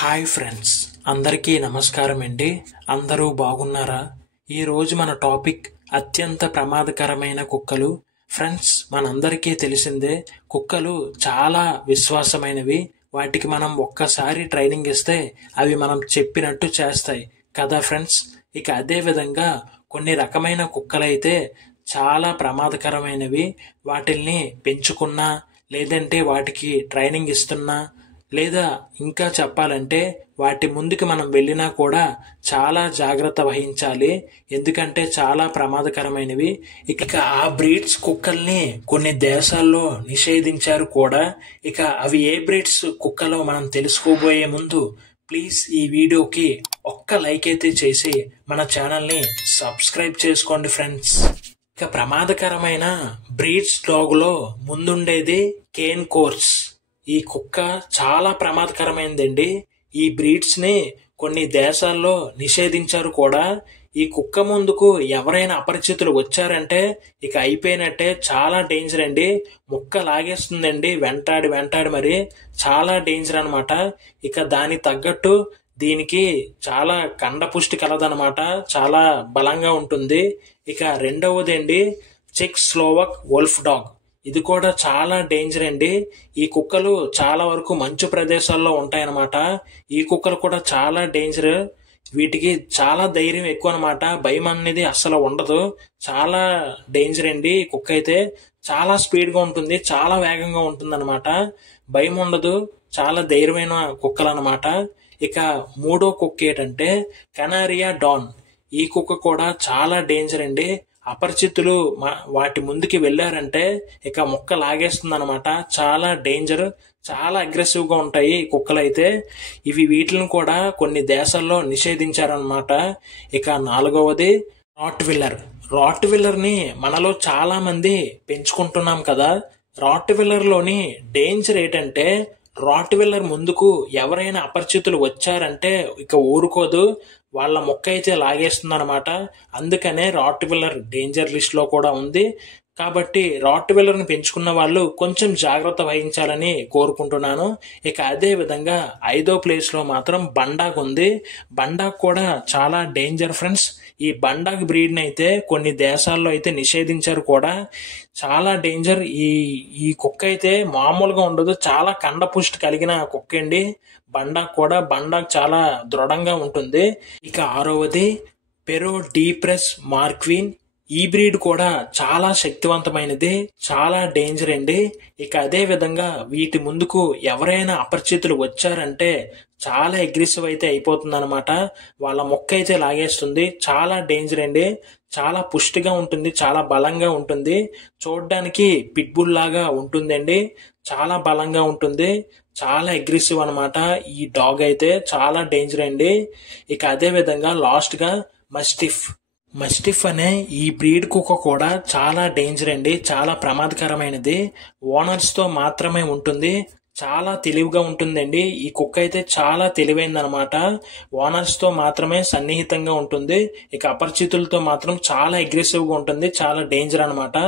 Hi friends, అందరికీ నమస్కారం అండి. అందరూ బాగున్నారా? ఈరోజు మన టాపిక్ అత్యంత ప్రమాదకరమైన కుక్కలు. ఫ్రెండ్స్, మనందరికీ తెలిసిందే కుక్కలు చాలా విశ్వాసమైనవి. వాటికి మనం ఒక్కసారి ట్రైనింగ్ ఇస్తే అవి మనం చెప్పినట్టు చేస్తాయి కదా ఫ్రెండ్స్. ఇక అదే విధంగా కొన్ని రకమైన కుక్కలైతే చాలా ప్రమాదకరమైనవి. వాటిల్ని పెంచుకున్నా లేదంటే వాటికి ట్రైనింగ్ ఇస్తున్నా లేదా ఇంకా చెప్పాలంటే వాటి ముందుకు మనం వెళ్ళినా కూడా చాలా జాగ్రత్త వహించాలి. ఎందుకంటే చాలా ప్రమాదకరమైనవి. ఇక ఆ బ్రీడ్స్ కుక్కల్ని కొన్ని దేశాల్లో నిషేధించారు కూడా. ఇక అవి ఏ బ్రీడ్స్ కుక్కలో మనం తెలుసుకోబోయే ముందు ప్లీజ్ ఈ వీడియోకి ఒక్క లైక్ అయితే చేసి మన ఛానల్ని సబ్స్క్రైబ్ చేసుకోండి ఫ్రెండ్స్. ఇక ప్రమాదకరమైన బ్రీడ్స్ డాగ్లో ముందుండేది కేన్ కోర్స్. ఈ కుక్క చాలా ప్రమాదకరమైనదండి. ఈ బ్రీడ్స్ ని కొన్ని దేశాల్లో నిషేధించారు కూడా. ఈ కుక్క ముందుకు ఎవరైనా అపరిచితులు వచ్చారంటే ఇక అయిపోయినట్టే. చాలా డేంజర్ అండి. ముక్క లాగేస్తుందండి వెంటాడి మరి. చాలా డేంజర్ అనమాట. ఇక దానికి తగ్గట్టు దీనికి చాలా కండపుష్టి కలదనమాట. చాలా బలంగా ఉంటుంది. ఇక రెండవది అండి చెక్ స్లోవక్ వోల్ఫ్ డాగ్. ఇది కూడా చాలా డేంజర్ అండి. ఈ కుక్కలు చాలా వరకు మంచు ప్రదేశాల్లో ఉంటాయన్నమాట. ఈ కుక్కలు కూడా చాలా డేంజర్. వీటికి చాలా ధైర్యం ఎక్కువ అనమాట. భయం అనేది అస్సలు ఉండదు. చాలా డేంజర్ అండి. కుక్క అయితే చాలా స్పీడ్ గా ఉంటుంది, చాలా వేగంగా ఉంటుంది అనమాట. భయం ఉండదు. చాలా ధైర్యమైన కుక్కలు అనమాట. ఇక మూడో కుక్క ఏంటంటే కెనారియా డాన్. ఈ కుక్క కూడా చాలా డేంజర్ అండి. అపరిచితులు వాటి ముందుకి వెళ్ళారంటే ఇక ముక్క లాగేస్తుంది అనమాట. చాలా డేంజర్. చాలా అగ్రెసివ్ గా ఉంటాయి ఈ కుక్కలు అయితే. వీటిని కూడా కొన్ని దేశాల్లో నిషేధించారనమాట. ఇక నాలుగవది రాట్ విల్లర్. రాట్ విల్లర్ ని మనలో చాలా మంది పెంచుకుంటున్నాం కదా. రాట్ విల్లర్ లోని డేంజర్ ఏంటంటే రాట్ విల్లర్ ముందుకు ఎవరైనా అపరిచితులు వచ్చారంటే ఇక ఊరుకోదు. వాళ్ళ మొక్క అయితే లాగేస్తుంది అనమాట. అందుకనే రాట్ విల్లర్ డేంజర్ లిస్ట్ లో కూడా ఉంది. కాబట్టి రాట్ విల్లర్ ని పెంచుకున్న వాళ్ళు కొంచెం జాగ్రత్త వహించాలని కోరుకుంటున్నాను. ఇక అదే విధంగా ఐదో ప్లేస్ లో మాత్రం బండాక్ ఉంది. బండాక్ కూడా చాలా డేంజర్ ఫ్రెండ్స్. ఈ బండాక్ బ్రీడ్ ని అయితే కొన్ని దేశాల్లో అయితే నిషేధించారు కూడా. చాలా డేంజర్. ఈ కుక్క అయితే మామూలుగా ఉండదు. చాలా కండపుష్టి కలిగిన కుక్క అండి బండాక్ చాలా దృఢంగా ఉంటుంది. ఇక ఆరవది పెరో డీప్రెస్ మార్క్వీన్. ఈ బ్రీడ్ కూడా చాలా శక్తివంతమైనది, చాలా డేంజర్ అండి. ఇక అదే విధంగా వీటి ముందుకు ఎవరైనా అపరిచితులు వచ్చారంటే చాలా అగ్రెసివ్ అయితే అయిపోతుంది అనమాట. వాళ్ళ మొక్క అయితే లాగేస్తుంది. చాలా డేంజర్ అండి. చాలా పుష్టిగా ఉంటుంది, చాలా బలంగా ఉంటుంది. చూడడానికి పిట్బుల్ లాగా ఉంటుందండి. చాలా బలంగా ఉంటుంది, చాలా అగ్రెసివ్ అనమాట. ఈ డాగ్ అయితే చాలా డేంజర్ అండి. ఇక అదే విధంగా లాస్ట్ గా మస్టిఫ్ అనే ఈ బ్రీడ్ కుక్క కూడా చాలా డేంజర్ అండి. చాలా ప్రమాదకరమైనది. ఓనర్స్ తో మాత్రమే ఉంటుంది. చాలా తెలివిగా ఉంటుందండి. ఈ కుక్క అయితే చాలా తెలివైంది అనమాట. ఓనర్స్ తో మాత్రమే సన్నిహితంగా ఉంటుంది. ఇక అపరిచితులతో మాత్రం చాలా అగ్రెసివ్ గా ఉంటుంది. చాలా డేంజర్ అనమాట.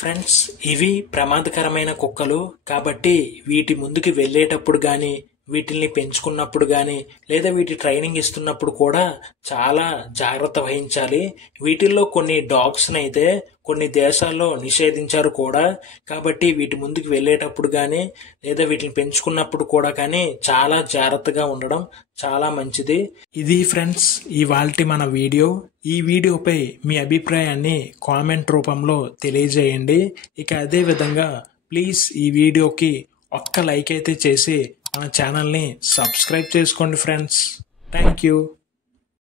ఫ్రెండ్స్, ఇవి ప్రమాదకరమైన కుక్కలు. కాబట్టి వీటి ముందుకు వెళ్ళేటప్పుడు గాని, వీటిల్ని పెంచుకున్నప్పుడు గాని, లేదా వీటి ట్రైనింగ్ ఇస్తున్నప్పుడు కూడా చాలా జాగ్రత్త వహించాలి. వీటిల్లో కొన్ని డాగ్స్ అయితే కొన్ని దేశాల్లో నిషేధించారు కూడా. కాబట్టి వీటి ముందుకు వెళ్ళేటప్పుడు గాని, లేదా వీటిని పెంచుకున్నప్పుడు కూడా కానీ చాలా జాగ్రత్తగా ఉండడం చాలా మంచిది. ఇది ఫ్రెండ్స్ ఇవాల్టి మన వీడియో. ఈ వీడియోపై మీ అభిప్రాయాన్ని కామెంట్ రూపంలో తెలియజేయండి. ఇక అదే విధంగా ప్లీజ్ ఈ వీడియోకి ఒక్క లైక్ అయితే చేసి మన ఛానల్ని సబ్స్క్రైబ్ చేసుకోండి ఫ్రెండ్స్. Thank you.